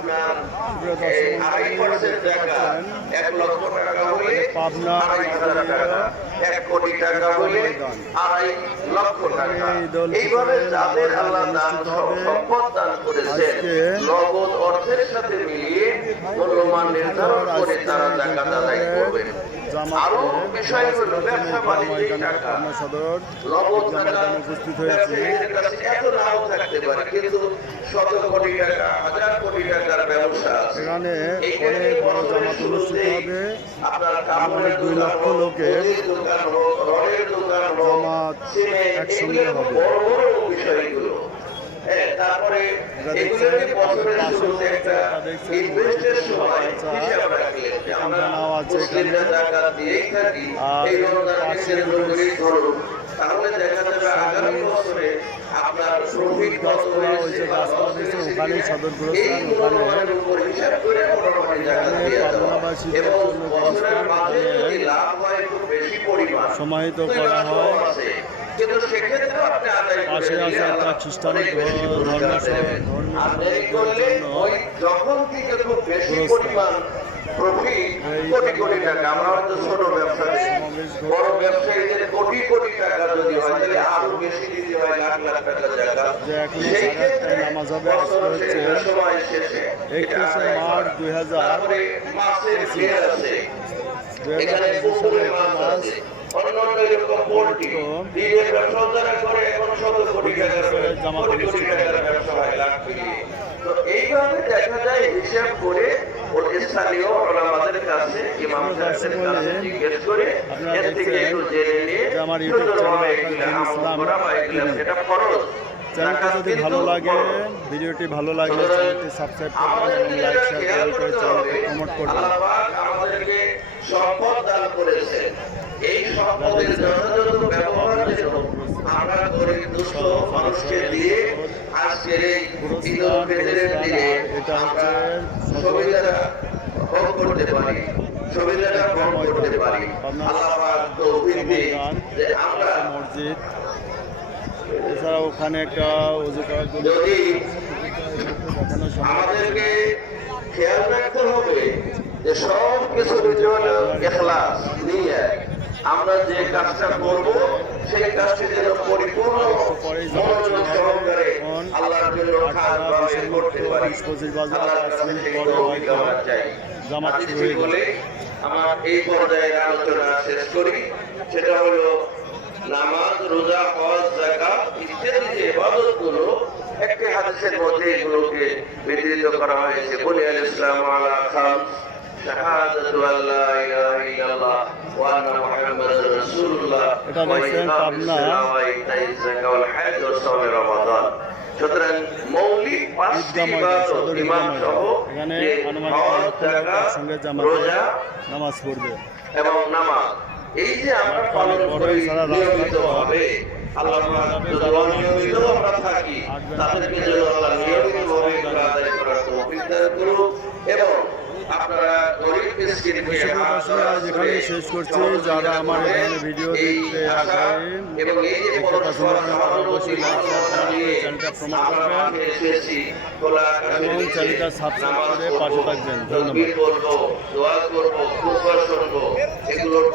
আপনার 2.5% টাকা 1 লক্ষ টাকা হলে পাবনা 2.5 টাকা, 1 কোটি টাকা হলে 2.5 লক্ষ টাকা। এইভাবে যাদের আল্লাহ দান সম্পদ দান করেছেন, নগদ অর্থের সাথে মিলিয়ে মূল্যমান নির্ধারণ করে তারা যাকাত আদায় করবেন। আরো বিষয় হলো ব্যবসা বাণিজ্যের টাকা, নগদ টাকা উপস্থিত হয়েছে। এত নাও থাকতে পারে, কিন্তু শত কোটি টাকা, হাজার কোটি টাকার ব্যবসা আছে। এখানে অনেক বড় জামাত অনুষ্ঠিত হবে। আপনার কাপড়ের 2 লক্ষ লোকের দোকান হোক, রডের দোকান হোক, জামাত একসঙ্গে হবে। বড় বড় বিষয়গুলো। তারপরে এগুলোকে বছরের শুরুতে একটা ইনভেস্টের সময় হিসাব রাখলেন যে আমরা মুসলিমরা যাকাত দিয়েই থাকি, এই রমজানের নজরুল ধরুন, তাহলে দেখা যাবে আগামী বছরে আপনার প্রফিট কত হয়েছে বা লস হয়েছে, এই মূল্যমানের উপর হিসাব করে মোটামুটি যাকাত দেওয়া যাবে। এবং বছরের মাঝে যদি লাভ হয় খুব বেশি পরিমাণ সমাহিত করা হয়। কিন্তু সেক্ষেত্রে আপনি আদায় পাশে আছে একটা খ্রিস্টান যখন থেকে খুব বেশি পরিমাণ প্রফিট, কোটি কোটি টাকা, আমরা হয়তো ছোট ব্যবসায়ী, বড় ব্যবসায়ীদের কোটি কোটি টাকা যদি হয় তাহলে আরো বেশি দিতে হয়, লাখ লাখ টাকা জায়গা। সেই ক্ষেত্রে সময় শেষে 21 মার্চ 2000 মাসের ফের আছে, এখানে পুকুরের মাছ আছে, অন্যান্য এরকম পোল্ট্রি নিজের ব্যবসা যারা করে, এখন শত কোটি টাকার কোটি কোটি টাকার ব্যবসা হয় লাখ মিলিয়ে। তো এইভাবে দেখা যায় হিসাব করে স্থানীয় ওলামাদের কাছে, ইমাম সাহেবের কাছে জিজ্ঞেস করে এর থেকে একটু জেনে নিয়ে সুন্দরভাবে এটা ফরজ। চ্যানেলটা যদি ভালো লাগে, ভিডিওটি ভালো লাগলে চ্যানেলটি সাবস্ক্রাইব করবেন এবং লাইক শেয়ার করে চ্যানেলটি প্রমোট করবেন। আল্লাহ পাক আমাদেরকে সম্পদ দান করেছেন, এই সম্পদের যথাযথ ব্যবহারের জন্য আমরা গরিব দুস্থ মানুষকে দিয়ে আজকের এই ঈদুল ফিতরের দিনে আমরা সুবিধাটা ভোগ করতে পারি, সুবিধাটা ভোগ করতে পারি। আল্লাহ পাক তৌফিক দিন যে আমরা মসজিদ, এছাড়া ওখানে একটা ওযু করার জন্য যদি আমাদেরকে খেয়াল রাখতে হবে যে সব কিছুর জন্য ইখলাস নিয়ে আমরা যে কাজটা করব সেই কাজটি যেন পরিপূর্ণ মনোযোগ সহকারে আল্লাহর জন্য খাসভাবে করতে পারি। জামাত শুরু হয়ে বলে আমার এই পর্যায়ের আলোচনা শেষ করি। সেটা হলো নামাজ, রোজা, হজ, যাকাত ইত্যাদি যে ইবাদতগুলো একটি হাদিসের মধ্যে এগুলোকে বিধৃত করা হয়েছে। বুনিয়াল ইসলামু আলা খামস, শাহাদাতু আল্লা ইলাহা ইল্লাল্লাহ ওয়া আন্না মুহাম্মাদার রাসূলুল্লাহ ওয়া ইকামিস সালাত ওয়া ইতাইজ যাকাত ওয়াল হজ ওয়া সাওম রমাদান। সুতরাং মৌলিক পাঁচটি ইবাদত ঈমান সহ যে হজ, যাকাত, রোজা, নামাজ পড়বে এবং নামাজ, এই যে আমরা পালন করি নিয়মিতভাবে, আল্লাহ যদি অনিয়মিত আমরা থাকি তাদেরকে যেন আল্লাহ নিয়মিতভাবে আদায় করার তৌফিক দান করুন। এবং আপনারা গরিব মিসকিনকে যেখানে শেষ করছি, যারা আমার এখানে ভিডিও দেখতে আসেন এবং এই যে চ্যানেলটা প্রমোট করবেন এবং চ্যানেলটা সাবস্ক্রাইব করে পাশে থাকবেন। ধন্যবাদ। দোয়া করবো, খুব শুনবো, এগুলোর